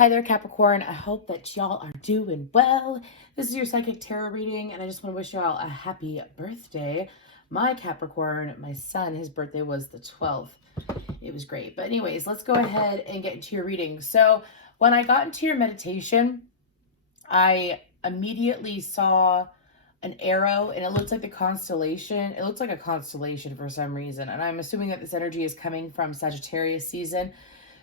Hi there, Capricorn. I hope that y'all are doing well. This is your psychic tarot reading, and I just want to wish y'all a happy birthday. My Capricorn, my son, his birthday was the 12th. It was great. But anyways, let's go ahead and get into your reading. So when I got into your meditation, I immediately saw an arrow, and it looks like the constellation. It looks like a constellation for some reason, and I'm assuming that this energy is coming from Sagittarius season.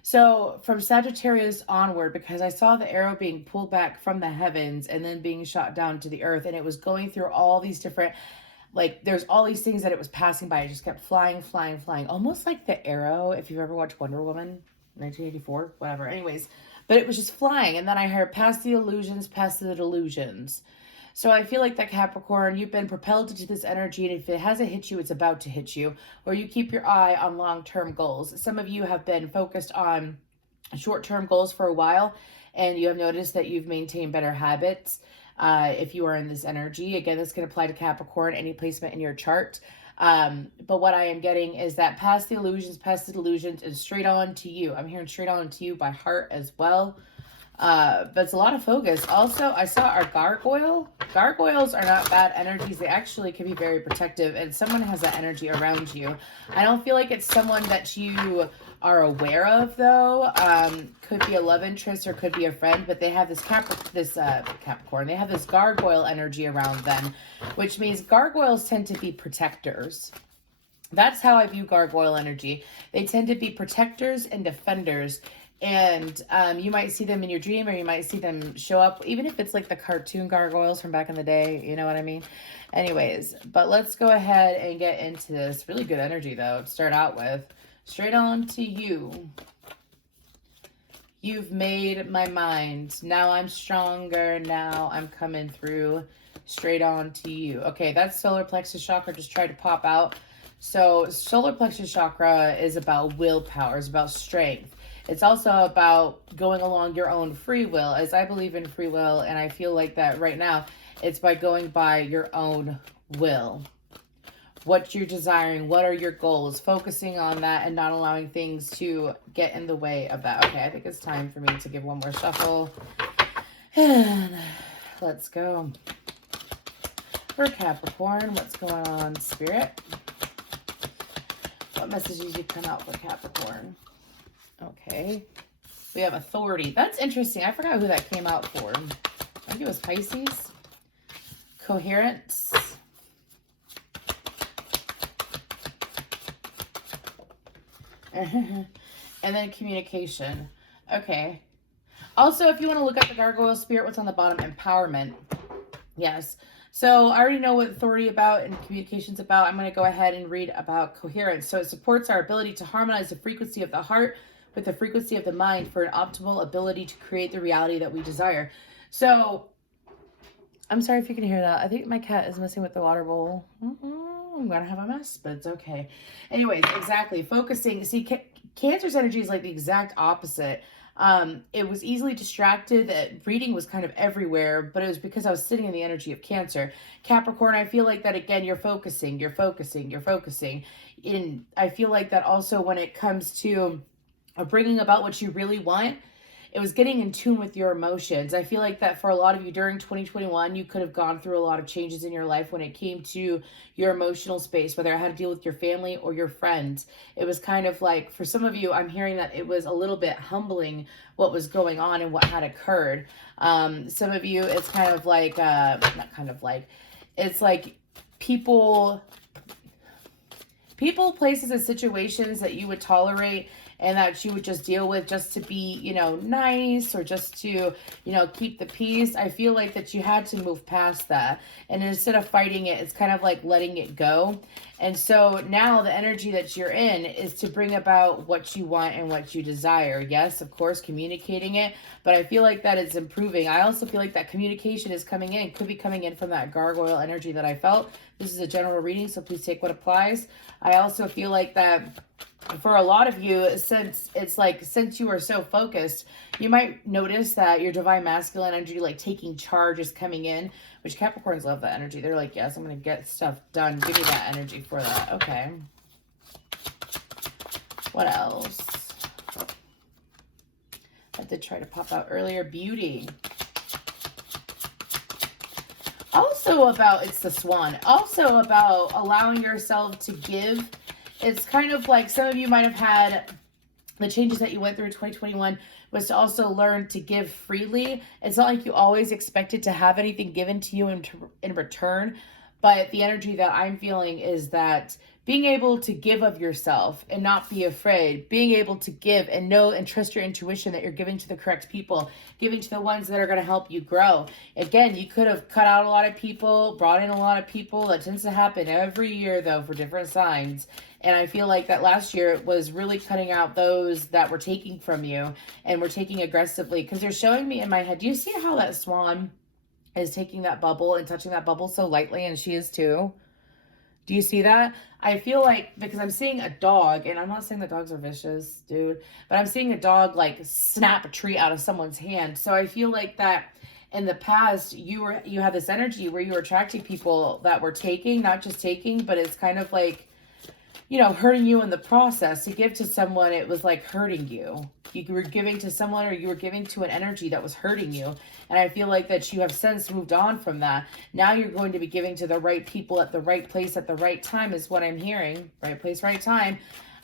So from Sagittarius onward, because I saw the arrow being pulled back from the heavens and then being shot down to the earth, and it was going through all these different, like, there's all these things that it was passing by. It just kept flying, flying, flying, almost like the arrow, if you've ever watched Wonder Woman, 1984, whatever. Anyways, but it was just flying, and then I heard past the illusions, past the delusions. So I feel like that, Capricorn, you've been propelled into this energy, and if it hasn't hit you, it's about to hit you, or you keep your eye on long-term goals. Some of you have been focused on short-term goals for a while, and you have noticed that you've maintained better habits if you are in this energy. Again, this can apply to Capricorn, any placement in your chart. But what I am getting is that past the illusions, past the delusions, and straight on to you. I'm hearing straight on to you by heart as well. But it's a lot of focus. Also, I saw our gargoyle. Gargoyles are not bad energies. They actually can be very protective, and someone has that energy around you. I don't feel like it's someone that you are aware of, though. Could be a love interest or could be a friend, but they have this Capricorn. They have this gargoyle energy around them, which means gargoyles tend to be protectors. That's how I view gargoyle energy. They tend to be protectors and defenders. And you might see them in your dream, or you might see them show up, even if it's like the cartoon gargoyles from back in the day, you know what I mean? Anyways, but let's go ahead and get into this. Really good energy, though, to start out with. Straight on to you. You've made my mind. Now I'm stronger. Now I'm coming through. Straight on to you. Okay, that's solar plexus chakra just tried to pop out. So solar plexus chakra is about willpower. It's about strength. It's also about going along your own free will, as I believe in free will, and I feel like that right now, it's by going by your own will. What you're desiring, what are your goals, focusing on that and not allowing things to get in the way of that. Okay, I think it's time for me to give one more shuffle. And let's go. For Capricorn, what's going on, Spirit? What messages you come out for Capricorn? Okay, we have authority. That's interesting. I forgot who that came out for. I think it was Pisces. Coherence. And then communication. Okay. Also, if you want to look at the gargoyle spirit, what's on the bottom? Empowerment. Yes. So I already know what authority about and communication's about. I'm going to go ahead and read about coherence. So it supports our ability to harmonize the frequency of the heart with the frequency of the mind for an optimal ability to create the reality that we desire. So I'm sorry if you can hear that. I think my cat is messing with the water bowl. I'm gonna have a mess, but it's okay. Anyways, exactly. Focusing. See, Cancer's energy is like the exact opposite. It was easily distracted. That reading was kind of everywhere, but it was because I was sitting in the energy of Cancer. Capricorn, I feel like that again, you're focusing. And I feel like that also when it comes to bringing about what you really want, it was getting in tune with your emotions. I feel like that for a lot of you during 2021, you could have gone through a lot of changes in your life when it came to your emotional space, whether it had to deal with your family or your friends. It was kind of like, for some of you, I'm hearing that it was a little bit humbling what was going on and what had occurred. Some of you, it's kind of like, it's like people, places, and situations that you would tolerate and that you would just deal with just to be, you know, nice, or just to, you know, keep the peace. I feel like that you had to move past that. And instead of fighting it, it's kind of like letting it go. And so now the energy that you're in is to bring about what you want and what you desire. Yes, of course, communicating it, but I feel like that it's improving. I also feel like that communication is coming in, could be coming in from that gargoyle energy that I felt. This is a general reading, so please take what applies. I also feel like that for a lot of you, since you are so focused, you might notice that your divine masculine energy, like taking charge, is coming in, which Capricorns love that energy. They're like, yes, I'm going to get stuff done. Give me that energy for that. Okay. What else? I did try to pop out earlier. Beauty. Also about, it's the Swan. Also about allowing yourself to give. It's kind of like some of you might have had the changes that you went through in 2021 was to also learn to give freely. It's not like you always expected to have anything given to you in return. But the energy that I'm feeling is that being able to give of yourself and not be afraid, being able to give and know and trust your intuition that you're giving to the correct people, giving to the ones that are going to help you grow. Again, you could have cut out a lot of people, brought in a lot of people. That tends to happen every year, though, for different signs. And I feel like that last year it was really cutting out those that were taking from you and were taking aggressively. Because they're showing me in my head, do you see how that swan is taking that bubble and touching that bubble so lightly, and she is too? Do you see that? I feel like, because I'm seeing a dog, and I'm not saying that dogs are vicious, dude, but I'm seeing a dog like snap a tree out of someone's hand. So I feel like that in the past, you had this energy where you were attracting people that were taking, not just taking, but it's kind of like, you know, hurting you in the process. To give to someone, it was like hurting you. You were giving to someone, or you were giving to an energy that was hurting you. And I feel like that you have since moved on from that. Now you're going to be giving to the right people at the right place at the right time is what I'm hearing. Right place, right time.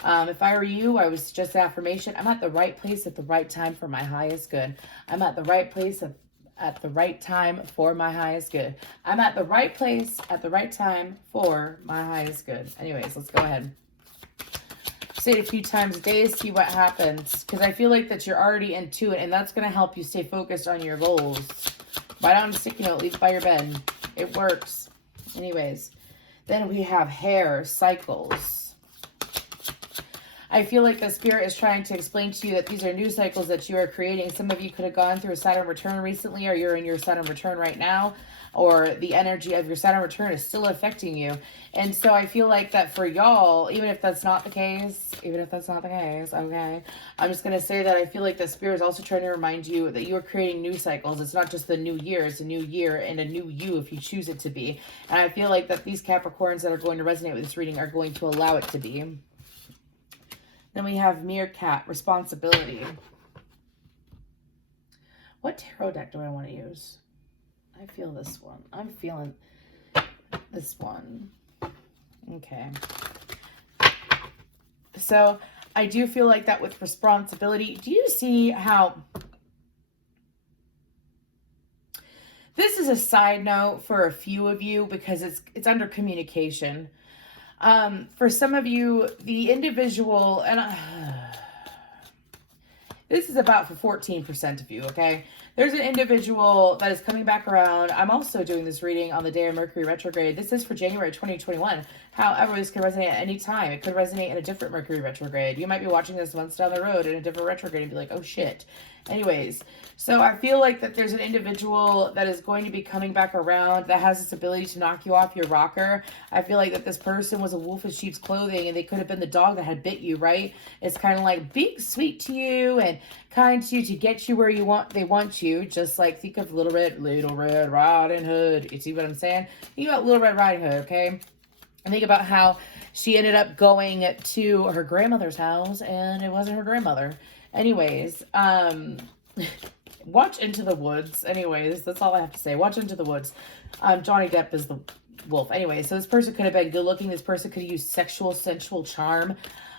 If I were you, I was just affirmation. I'm at the right place at the right time for my highest good. I'm at the right place at the right time for my highest good. I'm at the right place at the right time for my highest good. Anyways, let's go ahead. Say it a few times a day, see what happens. Because I feel like that you're already into it, and that's going to help you stay focused on your goals. Write down a sticky note, leave it by your bed. It works. Anyways, then we have hair cycles. I feel like the spirit is trying to explain to you that these are new cycles that you are creating. Some of you could have gone through a Saturn return recently, or you're in your Saturn return right now, or the energy of your Saturn return is still affecting you. And so I feel like that for y'all, even if that's not the case, okay, I'm just going to say that I feel like the spirit is also trying to remind you that you are creating new cycles. It's not just the new year, it's a new year and a new you if you choose it to be. And I feel like that these Capricorns that are going to resonate with this reading are going to allow it to be. Then we have Meerkat, responsibility. What tarot deck do I want to use? I feel this one. I'm feeling this one. Okay. So I do feel like that with responsibility. Do you see how this is a side note for a few of you because it's under communication. For some of you, the individual, and this is about for 14% of you, okay? There's an individual that is coming back around. I'm also doing this reading on the day of Mercury retrograde. This is for January 2021. However, this could resonate at any time. It could resonate in a different Mercury retrograde. You might be watching this months down the road in a different retrograde and be like, oh shit. Anyways, so I feel like that there's an individual that is going to be coming back around that has this ability to knock you off your rocker. I feel like that this person was a wolf in sheep's clothing, and they could have been the dog that had bit you, right? It's kind of like being sweet to you and kind to you to get you where they want you. Just like think of Little Red Riding Hood. You see what I'm saying? Think about Little Red Riding Hood, okay? And think about how she ended up going to her grandmother's house and it wasn't her grandmother. Anyways, watch Into the Woods. Anyways, that's all I have to say. Watch Into the Woods. Johnny Depp is the wolf. Anyway, so this person could have been good looking. This person could use sensual charm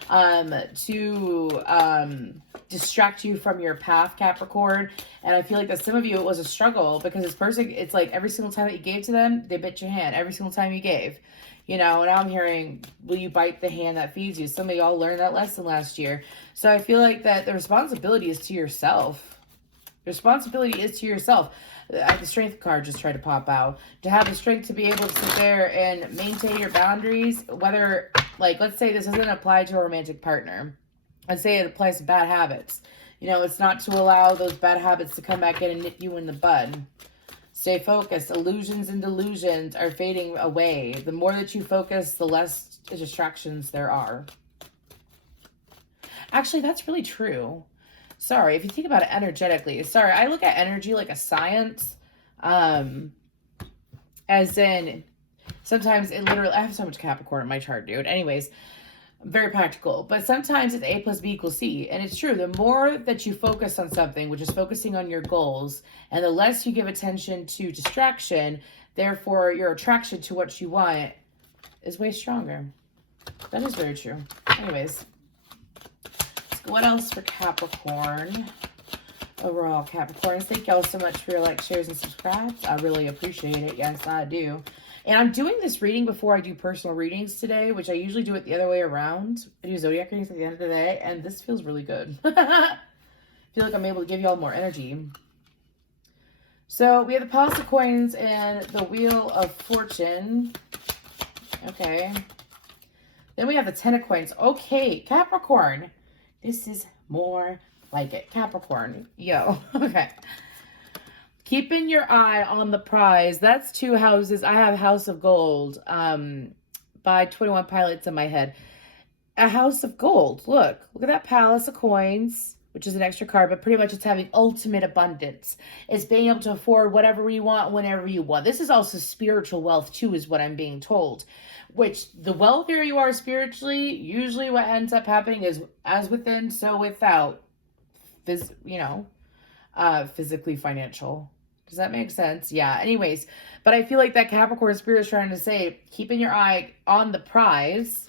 to distract you from your path, Capricorn. And I feel like that some of you, it was a struggle because this person, it's like every single time that you gave to them, they bit your hand. Every single time you gave. You know, and I'm hearing, will you bite the hand that feeds you? Some of y'all learned that lesson last year. So I feel like that the responsibility is to yourself. The responsibility is to yourself. The strength card just tried to pop out. To have the strength to be able to sit there and maintain your boundaries, whether, like, let's say this doesn't apply to a romantic partner. Let's say it applies to bad habits. You know, it's not to allow those bad habits to come back in and nip you in the bud. Stay focused. Illusions and delusions are fading away. The more that you focus, the less distractions there are. Actually, that's really true. Sorry, if you think about it energetically. Sorry, I look at energy like a science. As in, sometimes it literally... I have so much Capricorn in my chart, dude. Anyways, very practical, but sometimes it's A plus B equals C. And it's true. The more that you focus on something, which is focusing on your goals, and the less you give attention to distraction, therefore your attraction to what you want is way stronger. That is very true. Anyways, what else for Capricorn? Overall, Capricorns, thank y'all so much for your likes, shares, and subscribes. I really appreciate it. Yes, I do. And I'm doing this reading before I do personal readings today, which I usually do it the other way around. I do zodiac readings at the end of the day, and this feels really good. I feel like I'm able to give y'all more energy. So we have the Palace of Coins and the Wheel of Fortune. Okay. Then we have the Ten of Coins. Okay, Capricorn. This is more like it. Capricorn. Yo. Okay. Keeping your eye on the prize. That's 2 houses. I have House of Gold by 21 Pilots in my head. A House of Gold. Look at that Palace of Coins, which is an extra card, but pretty much it's having ultimate abundance. It's being able to afford whatever you want, whenever you want. This is also spiritual wealth too, is what I'm being told. Which the wealthier you are spiritually, usually what ends up happening is as within, so without. Physically financial. Does that make sense? Yeah. Anyways, but I feel like that Capricorn spirit is trying to say, keeping your eye on the prize.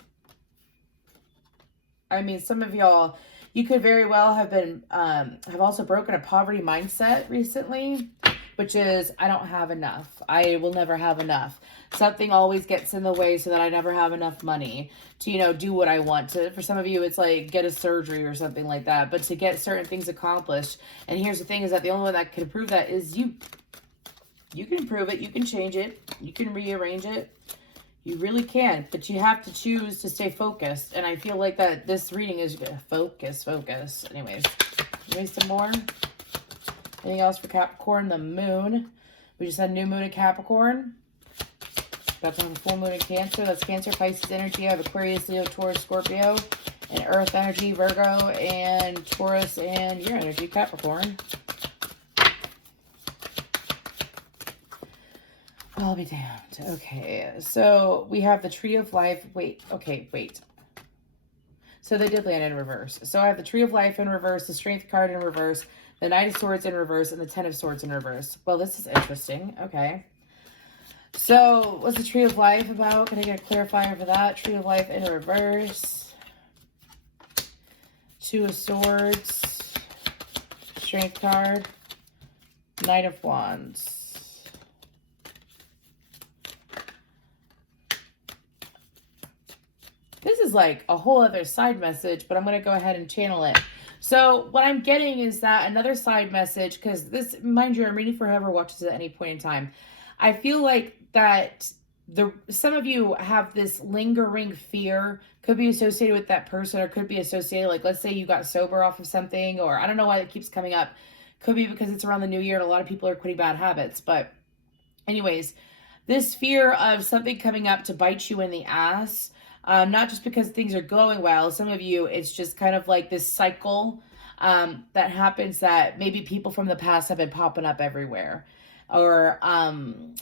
I mean, some of y'all, you could very well have been, have also broken a poverty mindset recently, which is, I don't have enough. I will never have enough. Something always gets in the way so that I never have enough money to, do what I want to. For some of you, it's like get a surgery or something like that. But to get certain things accomplished. And here's the thing is that the only one that can improve that is you. You can improve it. You can change it. You can rearrange it. You really can. But you have to choose to stay focused. And I feel like that this reading is focus. Anyways, maybe some more. Anything else for Capricorn? The moon. We just had new moon in Capricorn. About to have a full moon in Cancer. That's Cancer, Pisces energy. I have Aquarius, Leo, Taurus, Scorpio. And Earth energy, Virgo, and Taurus, and your energy, Capricorn. I'll be damned. Okay, so we have the Tree of Life. Wait. So they did land in reverse. So I have the Tree of Life in reverse, the Strength card in reverse, the Knight of Swords in reverse, and the Ten of Swords in reverse. Well, this is interesting. Okay. So, what's the Tree of Life about? Can I get a clarifier for that? Tree of Life in reverse. 2 of Swords. Strength card. Knight of Wands. This is like a whole other side message, but I'm going to go ahead and channel it. So, what I'm getting is that another side message, because this, mind you, I'm reading for whoever watches at any point in time. I feel like that some of you have this lingering fear, could be associated with that person, or could be associated, like, let's say you got sober off of something, or I don't know why it keeps coming up. Could be because it's around the new year and a lot of people are quitting bad habits. But anyways, this fear of something coming up to bite you in the ass, not just because things are going well. Some of you, it's just kind of like this cycle that happens, that maybe people from the past have been popping up everywhere. Or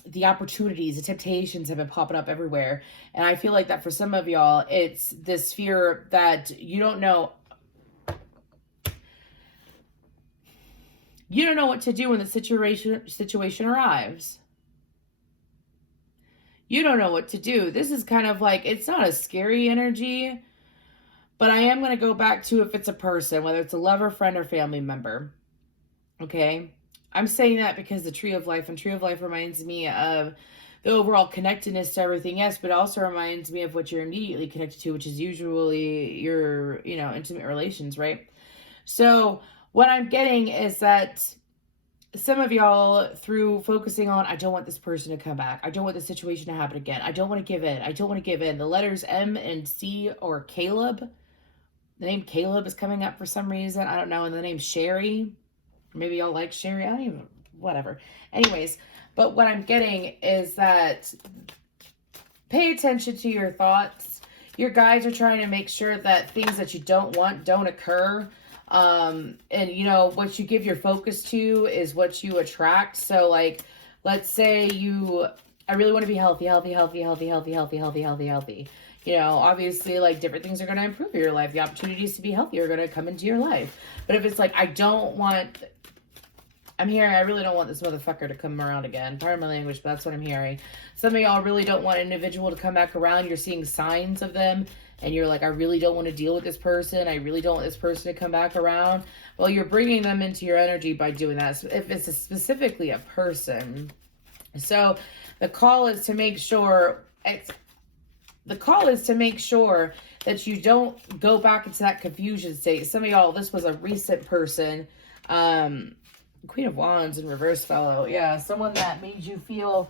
the opportunities, the temptations have been popping up everywhere. And I feel like that for some of y'all, it's this fear that you don't know. You don't know what to do when the situation arrives. You don't know what to do. This is kind of like, it's not a scary energy, but I am going to go back to if it's a person, whether it's a lover, friend, or family member. Okay? I'm saying that because the Tree of Life, and Tree of Life reminds me of the overall connectedness to everything, yes, but it also reminds me of what you're immediately connected to, which is usually your, intimate relations, right? So what I'm getting is that some of y'all, through focusing on, I don't want this person to come back. I don't want this situation to happen again. I don't want to give in. I don't want to give in. The letters M and C, or Caleb. The name Caleb is coming up for some reason. I don't know. And the name Sherry. Maybe y'all like Sherry. I don't even, whatever. Anyways, but what I'm getting is that pay attention to your thoughts. Your guides are trying to make sure that things that you don't want don't occur. And what you give your focus to is what you attract. So like, let's say I really want to be healthy. You know, obviously, like, different things are going to improve your life. The opportunities to be healthy are going to come into your life. But if it's like, I'm hearing, I really don't want this motherfucker to come around again. Pardon my language, but that's what I'm hearing. Some of y'all really don't want an individual to come back around. You're seeing signs of them, and you're like, I really don't want to deal with this person. I really don't want this person to come back around. Well, you're bringing them into your energy by doing that. So if it's specifically a person. So the call is to make sure that you don't go back into that confusion state. Some of y'all, this was a recent person. Queen of Wands in reverse fellow. Yeah, someone that made you feel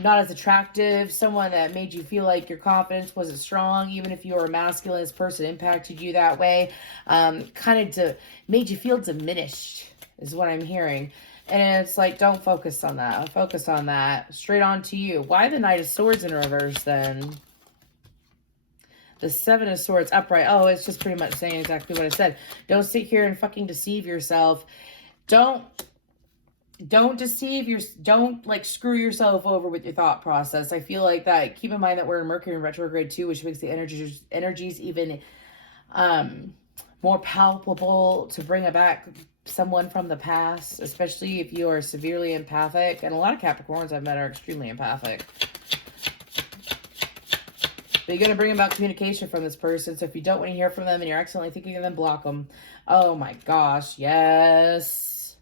not as attractive, someone that made you feel like your confidence wasn't strong, even if you were a masculine, this person impacted you that way. Made you feel diminished is what I'm hearing. And it's like, don't focus on that. Focus on that. Straight on to you. Why the Knight of Swords in reverse then? The Seven of Swords upright. Oh, it's just pretty much saying exactly what I said. Don't sit here and fucking deceive yourself. Don't like screw yourself over with your thought process. I feel like that. Keep in mind that we're in Mercury in retrograde too, which makes the energies even more palpable to bring back someone from the past, especially if you are severely empathic. And a lot of Capricorns I've met are extremely empathic. But you're going to bring about communication from this person. So if you don't want to hear from them and you're accidentally thinking of them, block them. Oh my gosh, yes.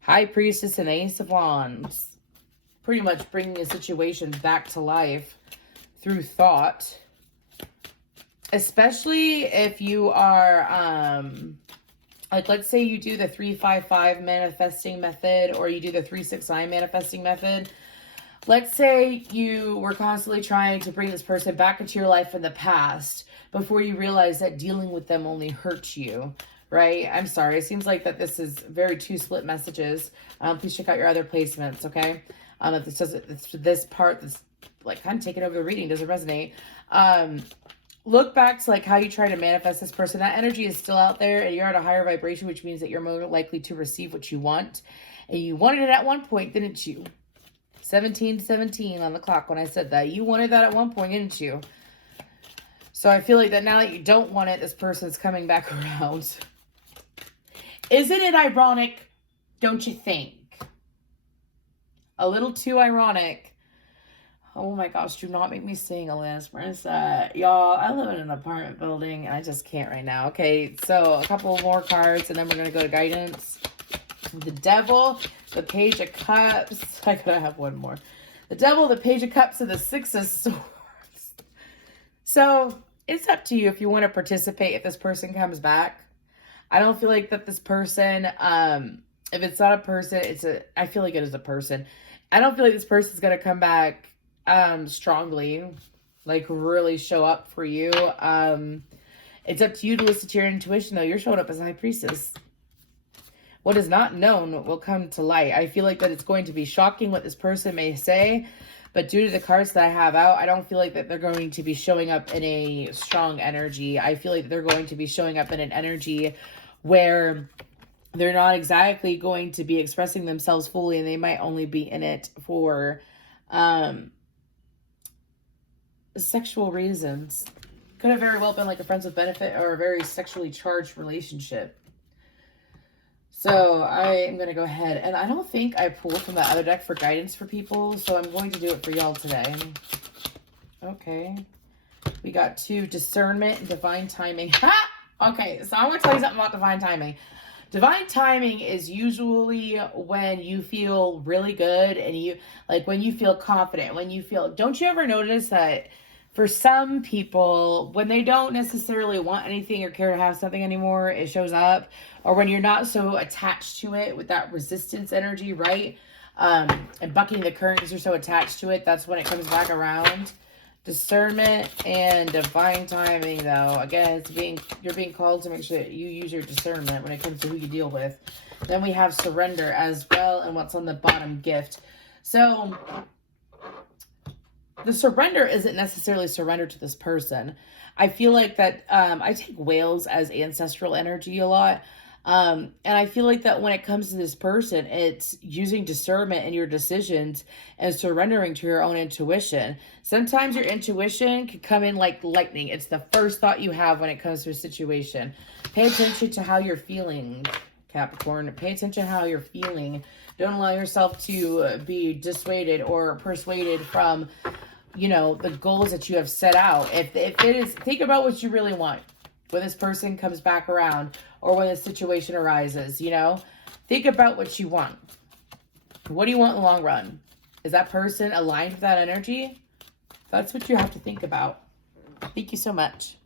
High Priestess and Ace of Wands. Pretty much bringing a situation back to life through thought. Especially if you are, like, let's say you do the 3-5-5 manifesting method, or you do the 3-6-9 manifesting method. Let's say you were constantly trying to bring this person back into your life in the past before you realize that dealing with them only hurts you, right? I'm sorry. It seems like that this is very two split messages. Please check out your other placements, okay? If this part that's like kind of taking over the reading doesn't resonate. Look back to like how you try to manifest this person. That energy is still out there, and you're at a higher vibration, which means that you're more likely to receive what you want. And you wanted it at one point, didn't you? 17:17 on the clock when I said that. You wanted that at one point, didn't you? So I feel like that now that you don't want it, this person's coming back around. Isn't it ironic? Don't you think? A little too ironic. Oh my gosh, do not make me sing a list. Where is that? Y'all, I live in an apartment building and I just can't right now. Okay, so a couple more cards and then we're going to go to guidance. The Devil, the Page of Cups. I gotta have one more. The Devil, the Page of Cups, and the Six of Swords. So it's up to you if you want to participate if this person comes back. I don't feel like that this person, if it's not a person, I feel like it is a person. I don't feel like this person's gonna come back strongly, like really show up for you. It's up to you to listen to your intuition though. You're showing up as a High Priestess. What is not known will come to light. I feel like that it's going to be shocking what this person may say, but due to the cards that I have out, I don't feel like that they're going to be showing up in a strong energy. I feel like they're going to be showing up in an energy where they're not going to be expressing themselves fully, and they might only be in it for sexual reasons. Could have very well been like a friends with benefit or a very sexually charged relationship. So I am going to go ahead, and I don't think I pulled from the other deck for guidance for people, so I'm going to do it for y'all today. Okay. We got 2, discernment and divine timing. Ha! Okay, so I want to tell you something about divine timing. Divine timing is usually when you feel really good and when you feel confident, don't you ever notice that for some people, when they don't necessarily want anything or care to have something anymore, it shows up. Or when you're not so attached to it with that resistance energy, right? And bucking the current because you're so attached to it, that's when it comes back around. Discernment and divine timing, though. Again, you're being called to make sure that you use your discernment when it comes to who you deal with. Then we have surrender as well, and what's on the bottom, gift. So the surrender isn't necessarily surrender to this person. I feel like that I take whales as ancestral energy a lot. And I feel like that when it comes to this person, it's using discernment in your decisions and surrendering to your own intuition. Sometimes your intuition can come in like lightning. It's the first thought you have when it comes to a situation. Pay attention to how you're feeling, Capricorn. Pay attention to how you're feeling. Don't allow yourself to be dissuaded or persuaded from, you know, the goals that you have set out. If it is, think about what you really want when this person comes back around or when this situation arises, you know. Think about what you want. What do you want in the long run? Is that person aligned with that energy? That's what you have to think about. Thank you so much.